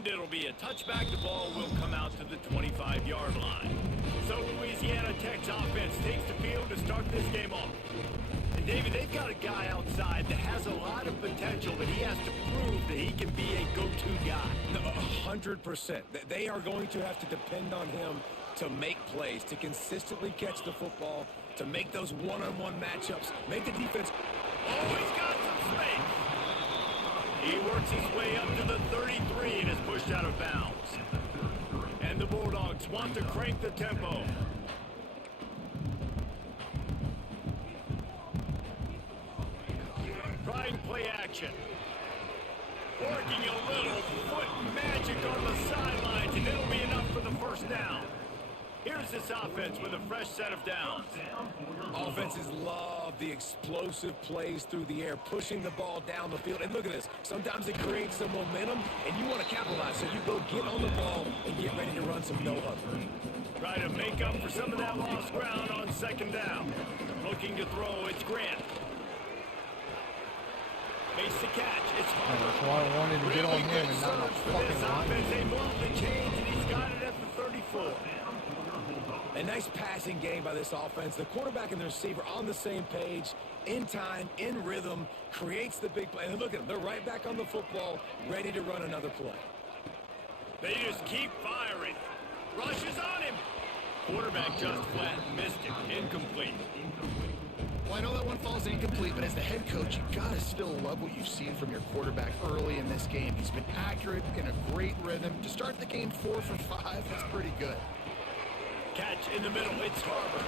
And it'll be a touchback. The ball will come out to the 25-yard line. So Louisiana Tech's offense takes the field to start this game off. And David, they've got a guy outside that has a lot of potential, but he has to prove that he can be a go-to guy. 100%. They are going to have to depend on him to make plays, to consistently catch the football, to make those one-on-one matchups, make the defense. Oh, he's got some space. He works his way up to the 33 and is pushed out of bounds. And the Bulldogs want to crank the tempo. Trying play action. Working a little foot magic on the sidelines, and it'll be enough for the first down. Here's this offense with a fresh set of downs. Offenses love the explosive plays through the air, pushing the ball down the field. And look at this. Sometimes it creates some momentum, and you want to capitalize. So you go get on the ball and get ready to run some no-huddle. Try to make up for some of that lost ground on second down. Looking to throw, it's Grant. Makes the catch, it's Harper. That's why I wanted to get on him and not my fucking line. They move the chains, and he's got it at the 34. A nice passing game by this offense. The quarterback and the receiver on the same page, in time, in rhythm, creates the big play. And look at them. They're right back on the football, ready to run another play. They just keep firing. Rushes on him. Quarterback just flat missed it. Incomplete. Well, I know that one falls incomplete, but as the head coach, you got to still love what you've seen from your quarterback early in this game. He's been accurate, in a great rhythm. To start the game 4 for 5, that's pretty good. Catch in the middle, it's Harper.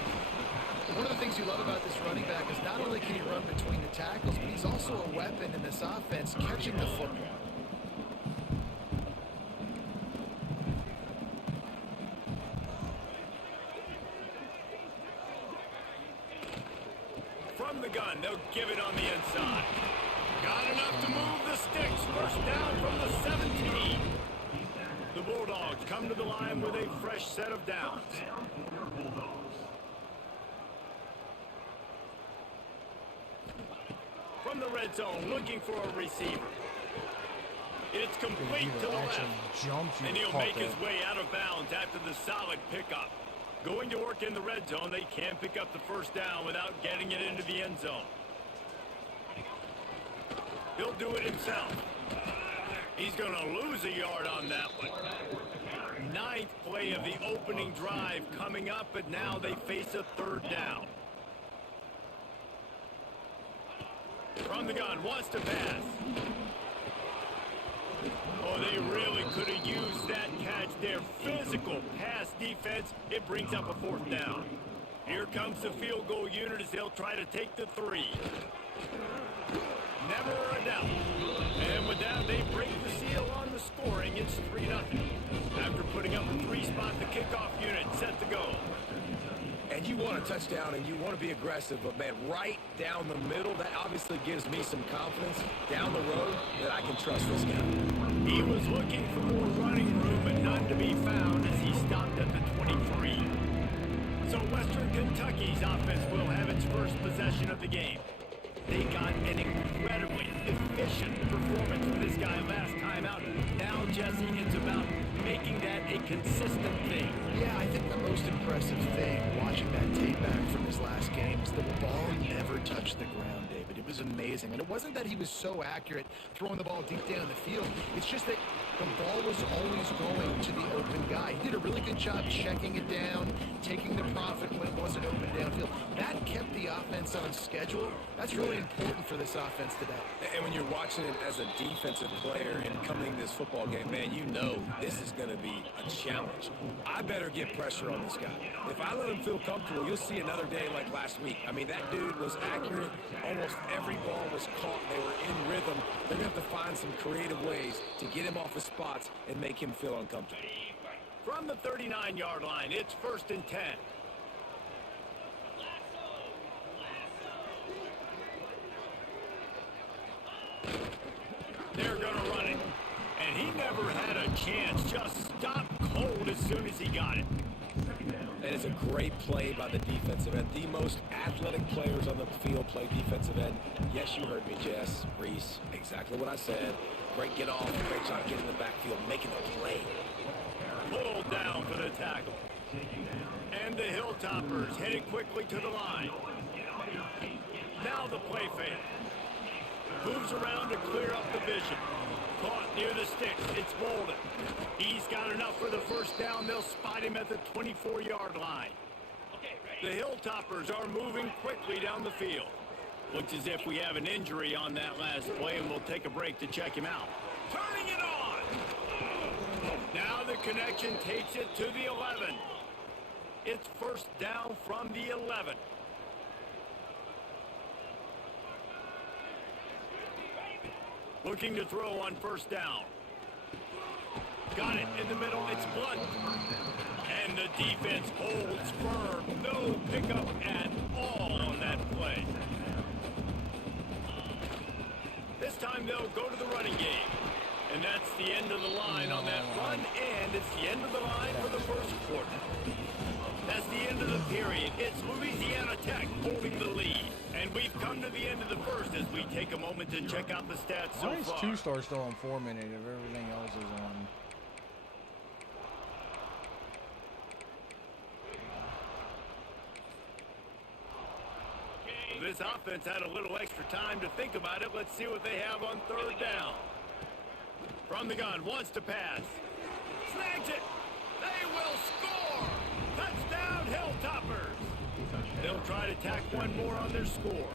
One of the things you love about this running back is not only can he run between the tackles, but he's also a weapon in this offense, catching the football. From the gun, they'll give it on the inside. Got enough to move the sticks. First down from the 17. The Bulldogs come to the line with a fresh set of downs. From the red zone, looking for a receiver. It's complete to the left. And he'll make his way out of bounds after the solid pickup. Going to work in the red zone, they can't pick up the first down without getting it into the end zone. He'll do it himself. He's going to lose a yard on that one. 9th play of the opening drive coming up, but now they face a third down. From the gun, wants to pass. Oh, they really could have used that catch there. Physical pass defense. It brings up a fourth down. Here comes the field goal unit as they'll try to take the 3. Never a doubt. And with that, they break the seal on the scoring. It's 3-0. After putting up a 3-spot, the kickoff unit set to go. And you want a touchdown and you want to be aggressive, but man, right down the middle, that obviously gives me some confidence down the road that I can trust this guy. He was looking for more running room, but none to be found as he stopped at the 23. So Western Kentucky's offense will have its first possession of the game. They got an incredibly efficient performance with this guy last time out. Now, Jesse, it's about making that a consistent thing. Yeah, I think the most impressive thing watching that tape back from his last game is the ball never touched the ground, David. It was amazing. And it wasn't that he was so accurate throwing the ball deep down the field. It's just that the ball was always going to the open guy. He did a really good job checking it down, taking the profit when it wasn't open downfield. That kept the offense on schedule. That's really important for this offense today. And when you're watching it as a defensive player and coming this football game, man, you know this is going to be a challenge. I better get pressure on this guy. If I let him feel comfortable, you'll see another day like last week. I mean, that dude was accurate. Almost every ball was caught. They were in rhythm. They're going to have to find some creative ways to get him off his spots and make him feel uncomfortable. From the 39-yard line, it's 1st and 10. They're going to run it. And he never had a chance. Just stopped cold as soon as he got it. And it's a great play by the defensive end. The most athletic players on the field play defensive end. Yes, you heard me, Jess, Reese. Exactly what I said. Great get off, great job getting in the backfield, making the play. Pulled down for the tackle. And the Hilltoppers headed quickly to the line. Now the play fake. Moves around to clear up the vision. Caught near the sticks. It's Bolden. He's got enough for the first down. They'll spot him at the 24-yard line. The Hilltoppers are moving quickly down the field. Looks as if we have an injury on that last play, and we'll take a break to check him out. Turning it on! Now the connection takes it to the 11. It's first down from the 11. Looking to throw on first down. Got it in the middle. It's Blunt. And the defense holds firm. No pickup at all on that play. This time they'll go to the running game. And that's the end of the line on that run. And it's the end of the line for the first quarter. That's the end of the period. It's Louisiana Tech holding the lead. And we've come to the end of the first as we take a moment to check out the stats so Why is far. 2-star still on 4-minute if everything else is on? This offense had a little extra time to think about it. Let's see what they have on third down. From the gun, wants to pass. Snags it. They will score. Touchdown, Hilltoppers. They'll try to tack one more on their score.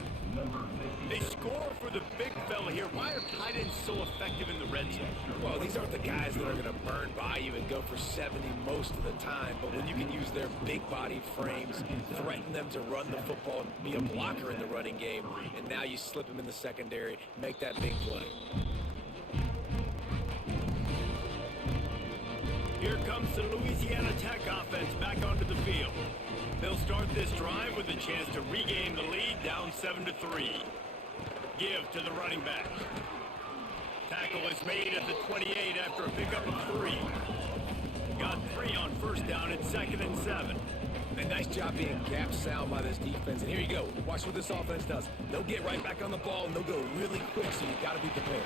They score for the big fella here. Why are tight ends so effective in the red zone? Well, these aren't the guys that are going to burn by you and go for 70 most of the time, but when you can use their big body frames, threaten them to run the football and be a blocker in the running game, and now you slip them in the secondary, make that big play. Here comes the Louisiana Tech offense back onto the field. They'll start this drive with a chance to regain the lead, down 7-3. Give to the running back. Tackle is made at the 28 after a pickup of 3. Got 3 on first down at 2nd and 7. A nice job being gap sound by this defense. And here you go. Watch what this offense does. They'll get right back on the ball, and they'll go really quick, so you've got to be prepared.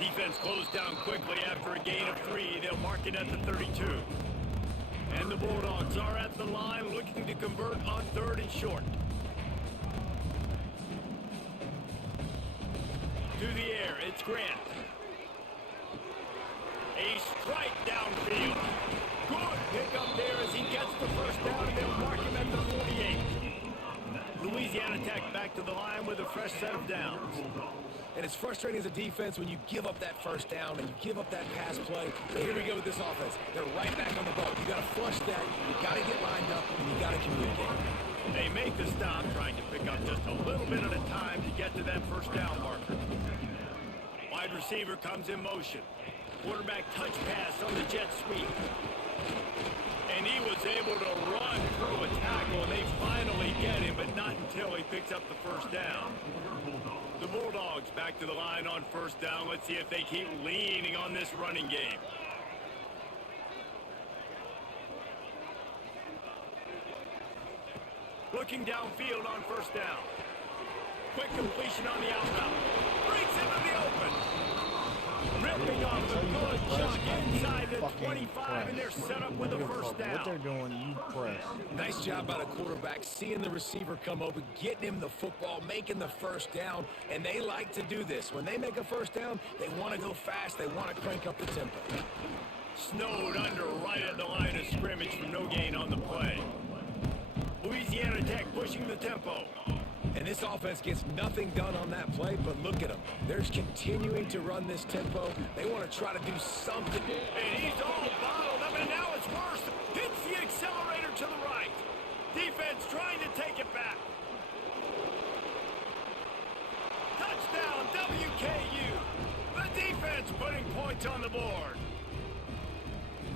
Defense closed down quickly after a gain of 3. They'll mark it at the 32. And the Bulldogs are at the line looking to convert on 3rd and short. To the air, it's Grant. A strike downfield. Good pick up there as he gets the first down, and they'll mark him at the 48. Louisiana Tech back to the line with a fresh set of downs. And it's frustrating as a defense when you give up that first down and you give up that pass play. But here we go with this offense. They're right back on the ball. You got to flush that. You got to get lined up, and you got to communicate. They make the stop, trying to pick up just a little bit at a time to get to that first down marker. Wide receiver comes in motion. Quarterback touch pass on the jet sweep. And he was able to run through a tackle, and they finally get him, but not until he picks up the first down. The Bulldogs back to the line on first down. Let's see if they keep leaning on this running game. Looking downfield on first down. Quick completion on the out route. Breaks into the open. Ripping off a good chunk inside the 25, and they're set up with a first down. What they're doing, you press. Nice job by the quarterback, seeing the receiver come open, getting him the football, making the first down, and they like to do this. When they make a first down, they want to go fast, they want to crank up the tempo. Snowed under right at the line of scrimmage for no gain on the play. Louisiana Tech pushing the tempo. And this offense gets nothing done on that play, but look at them. They're continuing to run this tempo. They want to try to do something. And he's all bottled up, and now it's worse. Hits the accelerator to the right. Defense trying to take it back. Touchdown, WKU. The defense putting points on the board.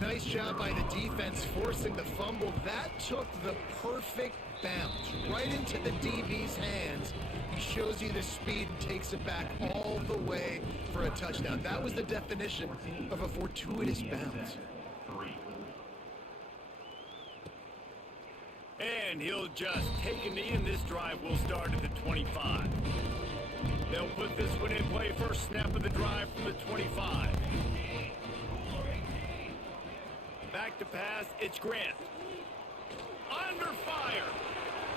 Nice job by the defense forcing the fumble. That took the perfect bounce right into the DB's hands. He shows you the speed and takes it back all the way for a touchdown. That was the definition of a fortuitous bounce. and he'll just take a knee, and this drive will start at the 25. They'll put this one in play first snap of the drive from the 25. Back to pass, it's Grant. Under fire.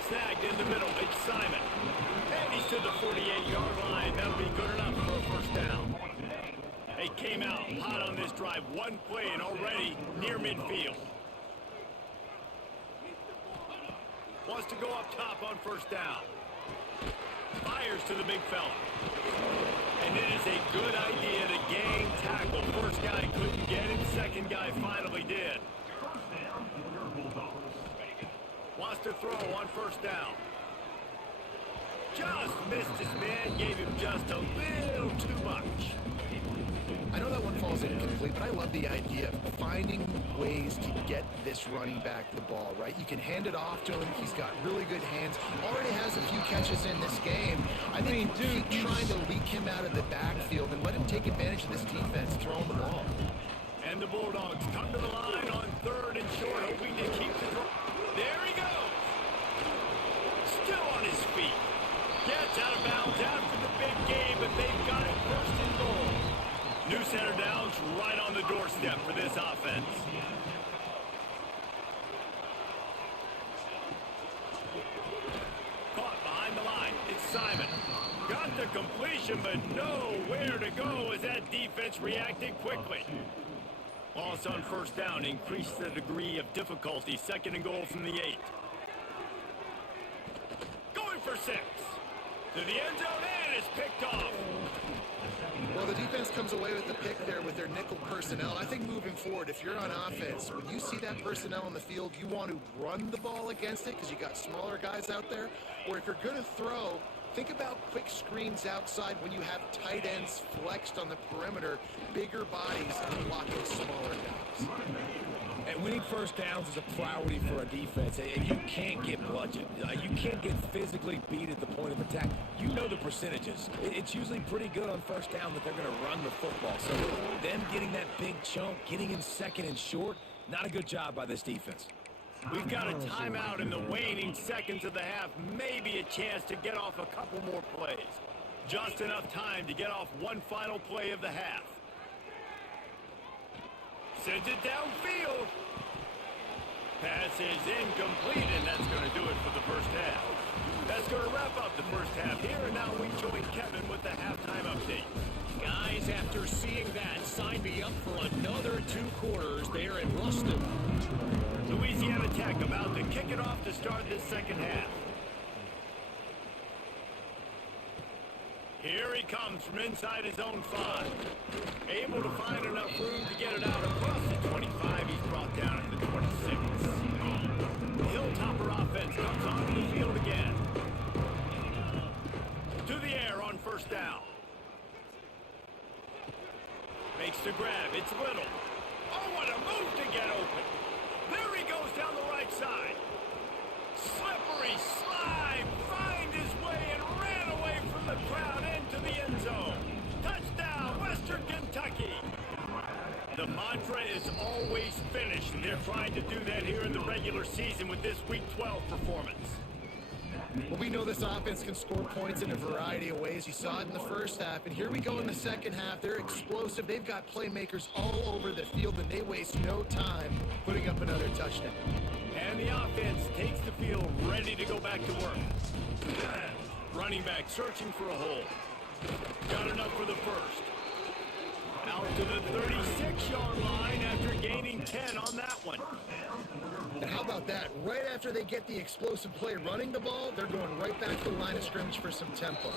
Snagged in the middle, it's Simon. And he's to the 48-yard line. That'll be good enough for a first down. They came out hot on this drive. One play and already near midfield. Wants to go up top on first down. Fires to the big fella. And it is a good idea to gang tackle. First guy couldn't get him. Second guy finally did. Wants to throw on first down. Just missed his man. Gave him just a little too much. I know that one falls incomplete, but I love the idea of finding ways to get this running back the ball, right? You can hand it off to him. He's got really good hands. Already has a few catches in this game. I think keep trying to leak him out of the backfield and let him take advantage of this defense throwing the ball. And the Bulldogs come to the line on third and short, hoping to keep the draw. There he goes. Still on his feet. Gets out of bounds after the big game, but they've got it first and goal. New center downs right on the doorstep for this offense. Caught behind the line. It's Simon. Got the completion, but nowhere to go as that defense reacted quickly. Loss on first down increased the degree of difficulty. Second and goal from the 8. Going for 6. To the end zone and it's picked off. Well, the defense comes away with the pick there with their nickel personnel. I think moving forward, if you're on offense, when you see that personnel on the field, you want to run the ball against it because you got smaller guys out there. Or if you're going to throw, think about quick screens outside when you have tight ends flexed on the perimeter, bigger bodies and blocking smaller guys. And winning first downs is a priority for a defense, and you can't get bludgeoned. You can't get physically beat at the point of attack. You know the percentages. It's usually pretty good on first down that they're going to run the football. So them getting that big chunk, getting in second and short, not a good job by this defense. We've got a timeout in the waning seconds of the half. Maybe a chance to get off a couple more plays. Just enough time to get off one final play of the half. Sends it downfield. Pass is incomplete, and that's going to do it for the first half. That's going to wrap up the first half here, and now we join Kevin with the halftime update. Guys, after seeing that, sign me up for another 2 quarters there in Ruston. Louisiana Tech about to kick it off to start this second half. Here he comes from inside his own 5. Able to find enough room to get it out across the 25. He's brought down at the 26. The Hilltopper offense comes onto the field again. To the air on first down. Makes the grab. It's Little. Oh, what a move to get open. There he goes down the right side. Slippery slide. Find his way and ran away from the crowd into the end zone. Touchdown, Western Kentucky. The mantra is always finish, and they're trying to do that here in the regular season with this Week 12 performance. Well, we know this offense can score points in a variety of ways. You saw it in the first half, and here we go in the second half. They're explosive. They've got playmakers all over the field, and they waste no time putting up another touchdown. And the offense takes the field ready to go back to work. Running back searching for a hole. Got enough for the first. Out to the 36-yard line after gaining 10 on that one. And how about that? Right after they get the explosive play running the ball, they're going right back to the line of scrimmage for some tempo.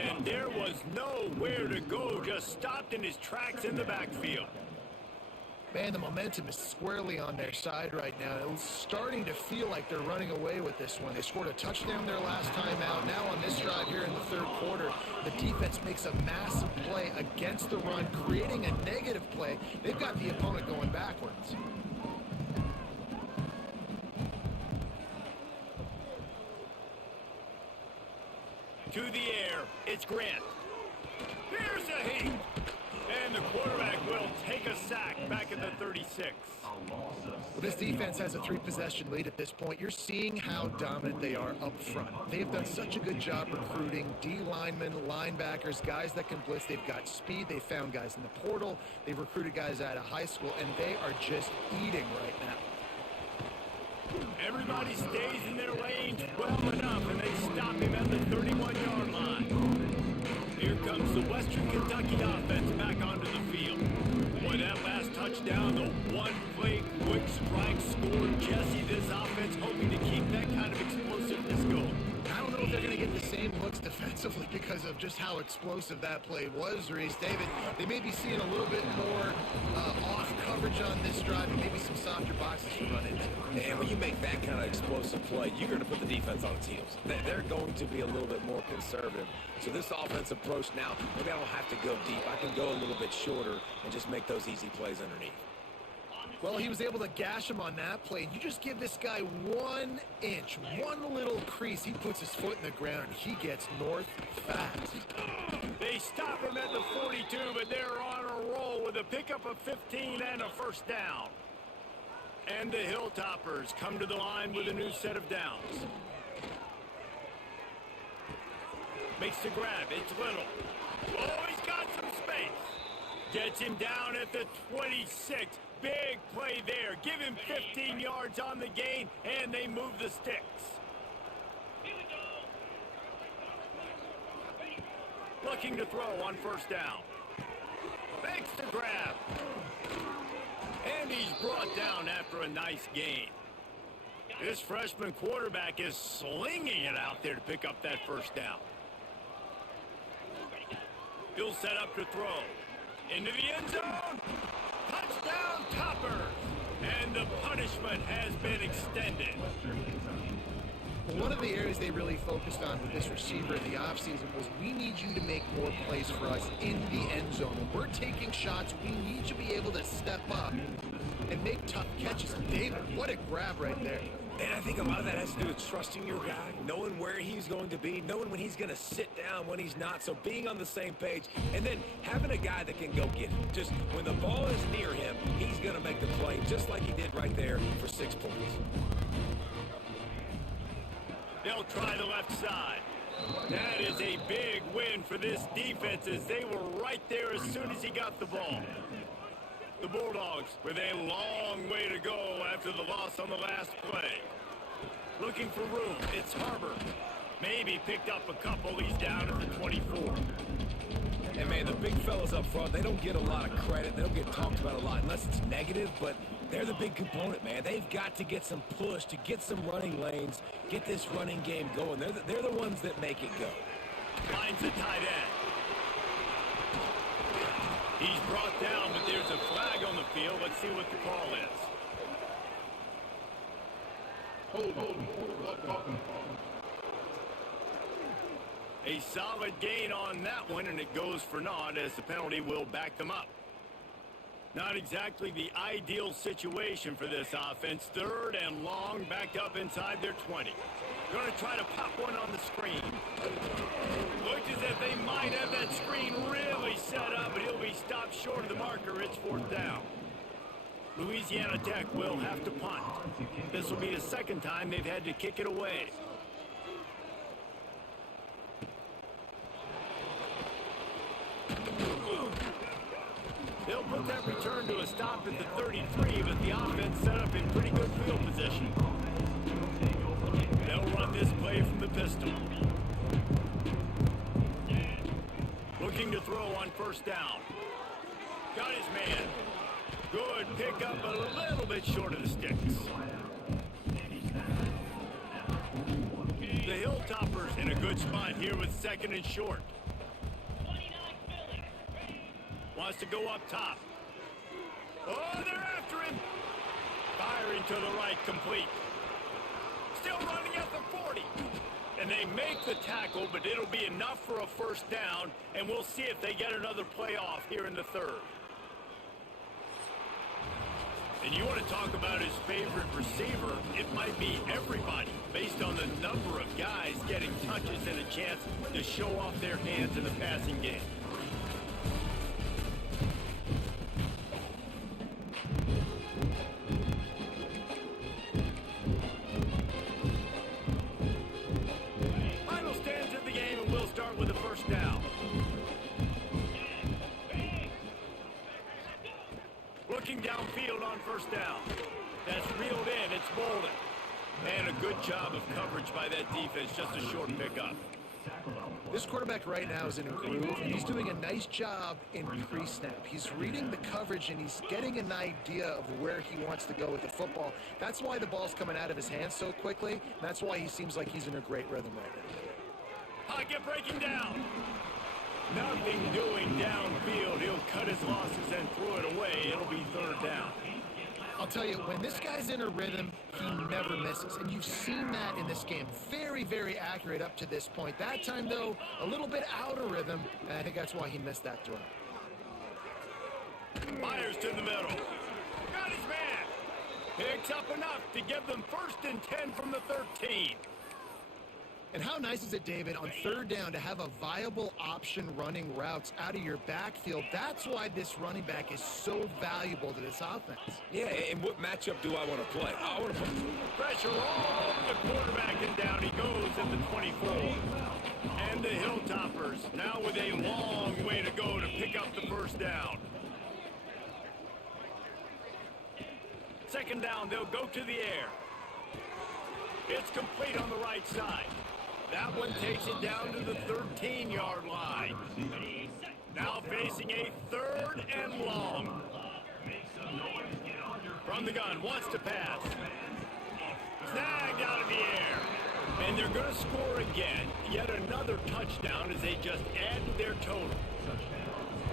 And there was nowhere to go, just stopped in his tracks in the backfield. Man, the momentum is squarely on their side right now. It's starting to feel like they're running away with this one. They scored a touchdown their last time out. Now on this drive here in the third quarter, the defense makes a massive play against the run, creating a negative play. They've got the opponent going backwards. To the air, it's Grant. Here's a heat. And the quarterback will take a sack back at the 36. Well, this defense has a 3-possession lead at this point. You're seeing how dominant they are up front. They've done such a good job recruiting D linemen, linebackers, guys that can blitz. They've got speed. They found guys in the portal. They've recruited guys out of high school, and they are just eating right now. Everybody stays in their lanes well enough, and they stop him at the 31-yard line. Here comes the Western Kentucky offense back onto the field. Boy, that last touchdown, the one-play quick strike score. Jesse, this offense hoping to keep that kind of explosiveness going. I don't know if they're going to get the same looks defensively because of just how explosive that play was, Reese. David, they may be seeing a little bit more off coverage on this drive and maybe some softer boxes to run into. And when you make that kind of explosive play, you're going to put the defense on its heels. They're going to be a little bit more conservative. So this offensive approach now, maybe I don't have to go deep. I can go a little bit shorter and just make those easy plays underneath. Well, he was able to gash him on that play. You just give this guy 1 inch, one little crease. He puts his foot in the ground. He gets north fast. They stop him at the 42, but they're on a roll with a pickup of 15 and a first down. And the Hilltoppers come to the line with a new set of downs. Makes the grab. It's Little. Oh, he's got some space. Gets him down at the 26. Big play there. Give him 15 yards on the gain, and they move the sticks. Looking to throw on first down. Makes the grab. And he's brought down after a nice gain. This freshman quarterback is slinging it out there to pick up that first down. He'll set up to throw. Into the end zone. Touchdown, Topper. And the punishment has been extended. One of the areas they really focused on with this receiver in the offseason was we need you to make more plays for us in the end zone. When we're taking shots, we need you to be able to step up and make tough catches. David, what a grab right there. And I think a lot of that has to do with trusting your guy, knowing where he's going to be, knowing when he's going to sit down, when he's not. So being on the same page, and then having a guy that can go get it. Just when the ball is near him, he's going to make the play, just like he did right there for 6 points. They'll try the left side. That is a big win for this defense as they were right there as soon as he got the ball. The Bulldogs with a long way to go after the loss on the last play. Looking for room. It's Harbor. Maybe picked up a couple. He's down at the 24. And, man, the big fellas up front, they don't get a lot of credit. They don't get talked about a lot unless it's negative, but they're the big component, man. They've got to get some push, to get some running lanes, get this running game going. They're the ones that make it go. Finds a tight end. He's brought down, but there's a flag on the field. Let's see what the call is. A solid gain on that one, and it goes for naught as the penalty will back them up. Not exactly the ideal situation for this offense. 3rd and long, backed up inside their 20. Going to try to pop one on the screen. Looks as if they might have that screen really set up, but he'll be stopped short of the marker. It's 4th down. Louisiana Tech will have to punt. This will be the 2nd time they've had to kick it away. They'll put that return to a stop at the 33, but the offense set up in pretty good field position. They'll run this play from the pistol. Looking to throw on first down. Got his man. Good pickup, but a little bit short of the sticks. The Hilltoppers in a good spot here with 2nd and short. Wants to go up top. Oh, they're after him. Firing to the right, complete. Still running at the 40. And they make the tackle, but it'll be enough for a first down, and we'll see if they get another play off here in the 3rd. And you want to talk about his favorite receiver, it might be everybody, based on the number of guys getting touches and a chance to show off their hands in the passing game. on first down. That's reeled in. It's Bolden. And a good job of coverage by that defense. Just a short pickup. This quarterback right now is in a groove, and he's doing a nice job in pre-snap. He's reading the coverage, and he's getting an idea of where he wants to go with the football. That's why the ball's coming out of his hands so quickly. That's why he seems like he's in a great rhythm right now. Pocket breaking down. Nothing doing downfield. He'll cut his losses and throw it away. It'll be third down. I'll tell you, when this guy's in a rhythm, he never misses. And you've seen that in this game. Very, very accurate up to this point. That time, though, a little bit out of rhythm, and I think that's why he missed that throw. Myers to the middle. Got his man. Picks up enough to give them 1st and 10 from the 13. And how nice is it, David, on third down to have a viable option running routes out of your backfield? That's why this running back is so valuable to this offense. Yeah, and what matchup do I want to play? I want to play. Pressure all over the quarterback, and down he goes at the 24. And the Hilltoppers now with a long way to go to pick up the first down. Second down, they'll go to the air. It's complete on the right side. That one takes it down to the 13-yard line. Now facing a 3rd and long. From the gun, wants to pass. Snagged out of the air. And they're going to score again. Yet another touchdown as they just add to their total.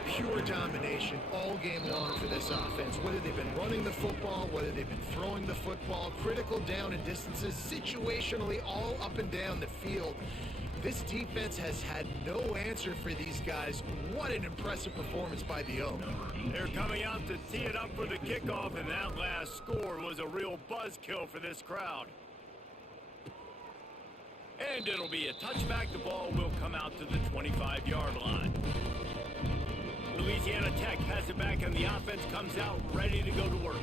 Pure domination all game long for this offense. Whether they've been running the football, whether they've been throwing the football, critical down and distances, situationally all up and down the field. This defense has had no answer for these guys. What an impressive performance by the O. They're coming out to tee it up for the kickoff, and that last score was a real buzzkill for this crowd. And it'll be a touchback. The ball will come out to the 25-yard line. Louisiana Tech has it back, and the offense comes out ready to go to work.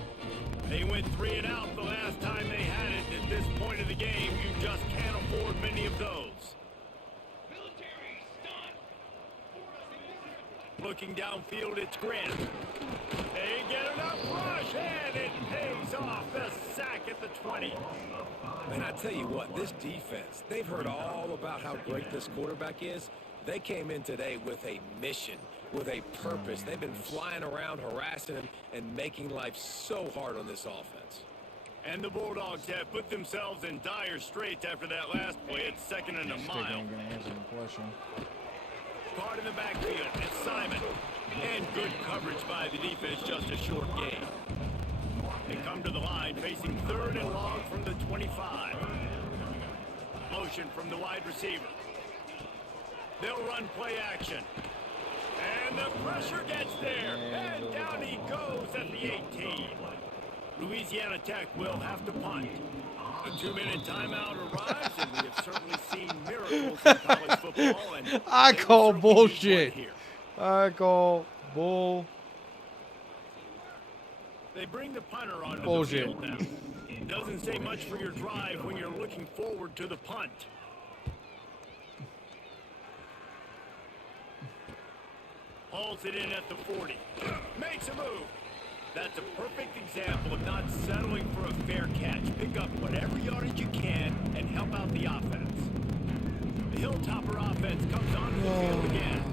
They went 3 and out the last time they had it. At this point of the game, you just can't afford many of those. Looking downfield, it's Grant. They get enough rush, and it pays off. The sack at the 20. And I tell you what, this defense, they've heard all about how great this quarterback is. They came in today with a mission, with a purpose. They've been flying around, harassing him, and making life so hard on this offense. And the Bulldogs have put themselves in dire straits after that last play. It's 2nd and a mile. Ain't gonna answer the question. Caught in the backfield. It's Simon. And good coverage by the defense. Just a short gain. They come to the line facing 3rd and long from the 25. Motion from the wide receiver. They'll run play action. And the pressure gets there. And down he goes at the 18. Louisiana Tech will have to punt. A 2-minute timeout arrives, and we have certainly seen miracles in college football. And I call certainly need one bullshit. here. I call bull. They bring the punter onto Bullshit. the field now. Doesn't say much for your drive when you're looking forward to the punt. Hauls it in at the 40. Makes a move. That's a perfect example of not settling for a fair catch. Pick up whatever yardage you can and help out the offense. The Hilltopper offense comes onto the field again.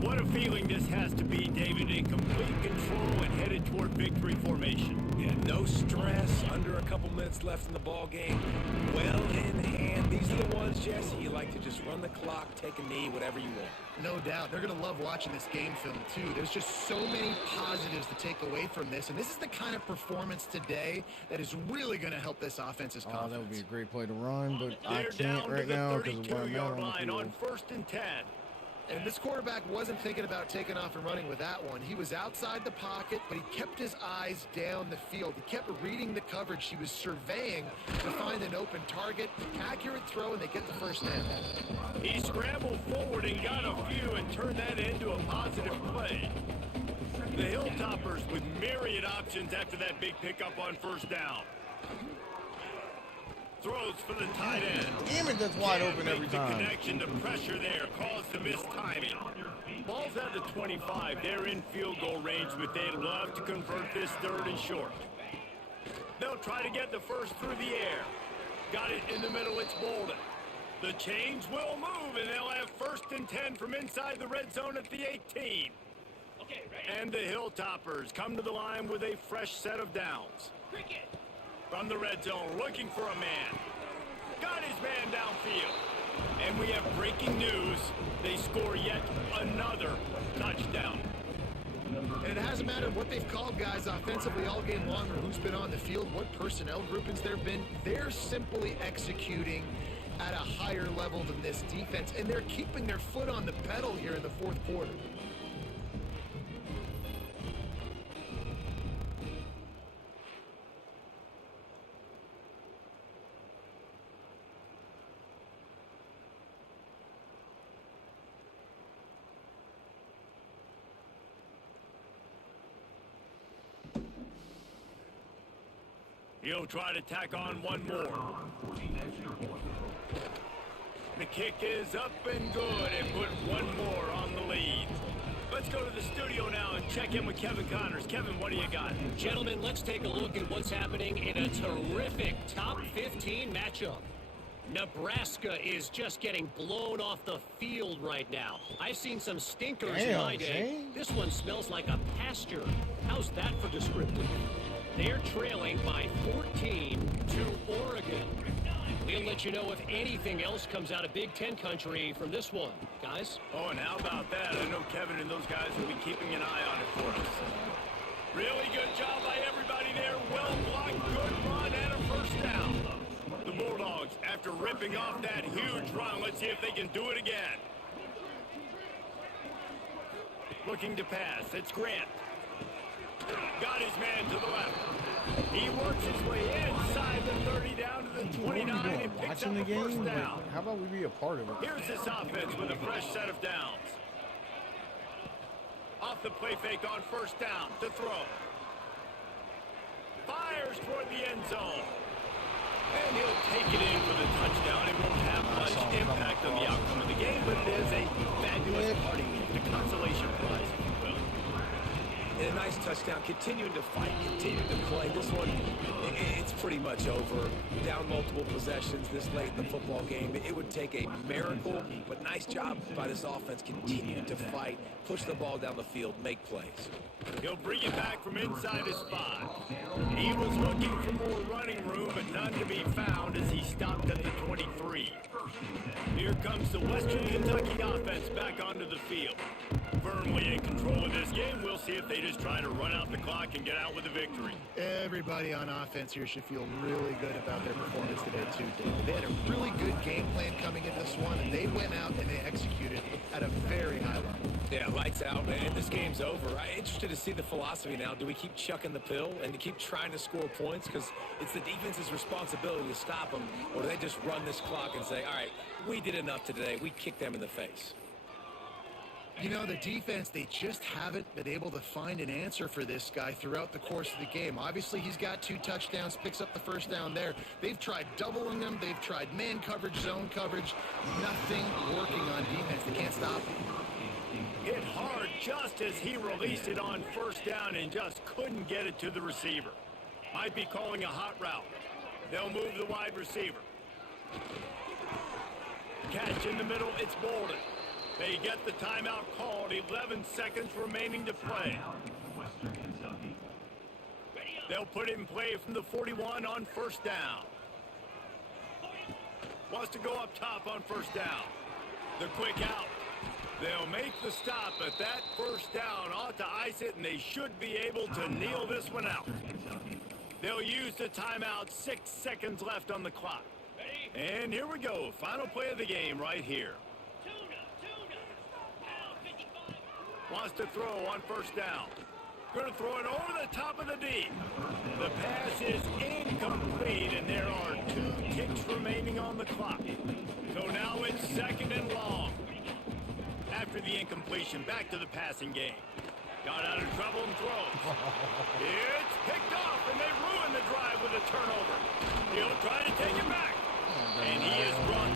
What a feeling this has to be, David, in complete control and headed toward victory formation. Yeah, no stress, under a couple minutes left in the ball game. Well in hand. These are the ones, Jesse, you like to just run the clock, take a knee, whatever you want. No doubt. They're going to love watching this game film, too. There's just so many positives to take away from this, and this is the kind of performance today that is really going to help this offense's confidence. Oh, that would be a great play to run, but I They're can't down right to now the because of where I'm at 32-yard on the line field. on 1st and 10. And this quarterback wasn't thinking about taking off and running with that one. He was outside the pocket, but he kept his eyes down the field. He kept reading the coverage. He was surveying to find an open target. Accurate throw, and they get the first down. He scrambled forward and got a few and turned that into a positive play. The Hilltoppers with myriad options after that big pickup on 1st down. Throws for the tight end. Damn it, that's wide open every The time. connection to pressure there caused the missed timing. Ball's at the 25. They're in field goal range, but they'd love to convert this 3rd and short. They'll try to get the first through the air. Got it in the middle, it's Bolden. The chains will move, and they'll have 1st and 10 from inside the red zone at the 18. Okay, ready? And the Hilltoppers come to the line with a fresh set of downs. Cricket. From the red zone, looking for a man. Got his man downfield. And we have breaking news. They score yet another touchdown. And it hasn't mattered what they've called guys offensively all game long or who's been on the field, what personnel groupings there have been. They're simply executing at a higher level than this defense, and they're keeping their foot on the pedal here in the 4th quarter. He'll try to tack on one more. The kick is up and good and put one more on the lead. Let's go to the studio now and check in with Kevin Connors. Kevin, what do you got? Gentlemen, let's take a look at what's happening in a terrific top 15 matchup. Nebraska is just getting blown off the field right now. I've seen some stinkers in my day. Shane. This one smells like a pasture. How's that for descriptive? They're trailing by 14 to Oregon. We'll let you know if anything else comes out of Big Ten country from this one, guys. Oh, and how about that? I know Kevin and those guys will be keeping an eye on it for us. Really good job by everybody there. Well blocked, good run, and a first down. The Bulldogs, after ripping off that huge run, let's see if they can do it again. Looking to pass. It's Grant. Got his man to the left. He works his way inside the 30 down to the 29 and picks up Watching the the first game? down. Like, how about we be a part of it? Here's this offense with a fresh set of downs. Off the play fake on first down to throw. Fires toward the end zone. And he'll take it in for the touchdown. It won't have much impact on the outcome of the game, but it is a fabulous party gift, a consolation prize, if you will. And a nice touchdown, continuing to fight, continuing to play. This one, it's pretty much over. Down multiple possessions this late in the football game. It would take a miracle, but nice job by this offense, continuing to fight, push the ball down the field, make plays. He'll bring it back from inside his spot. He was looking for more running room, but none to be found as he stopped at the 23. Here comes the Western Kentucky offense back onto the field. Firmly in control of this game. We'll see if they just try to run out the clock and get out with a victory. Everybody on offense here should feel really good about their performance today, too, David. They had a really good game plan coming into this one, and they went out and they executed at a very high level. Yeah, lights out, man. This game's over. I'm interested to see the philosophy now. Do we keep chucking the pill and to keep trying to score points? Because it's the defense's responsibility to stop them. Or do they just run this clock and say, all right, we did enough today. We kicked them in the face. You know, the defense, they just haven't been able to find an answer for this guy throughout the course of the game. Obviously, he's got 2 touchdowns, picks up the first down there. They've tried doubling them. They've tried man coverage, zone coverage. Nothing working on defense. They can't stop him. Hit hard just as he released it on first down and just couldn't get it to the receiver. Might be calling a hot route. They'll move the wide receiver. Catch in the middle, it's Bolden. They get the timeout called, 11 seconds remaining to play. They'll put it in play from the 41 on first down. Wants to go up top on first down. The quick out. They'll make the stop, but that first down ought to ice it, and they should be able to kneel this one out. They'll use the timeout, 6 seconds left on the clock. And here we go, final play of the game right here. Wants to throw on first down. Going to throw it over the top of the D. The pass is incomplete, and there are 2 ticks remaining on the clock. So now it's second and long. After the incompletion, back to the passing game. Got out of trouble and throws. It's picked off, and they ruin the drive with a turnover. He'll try to take it back. And he is brought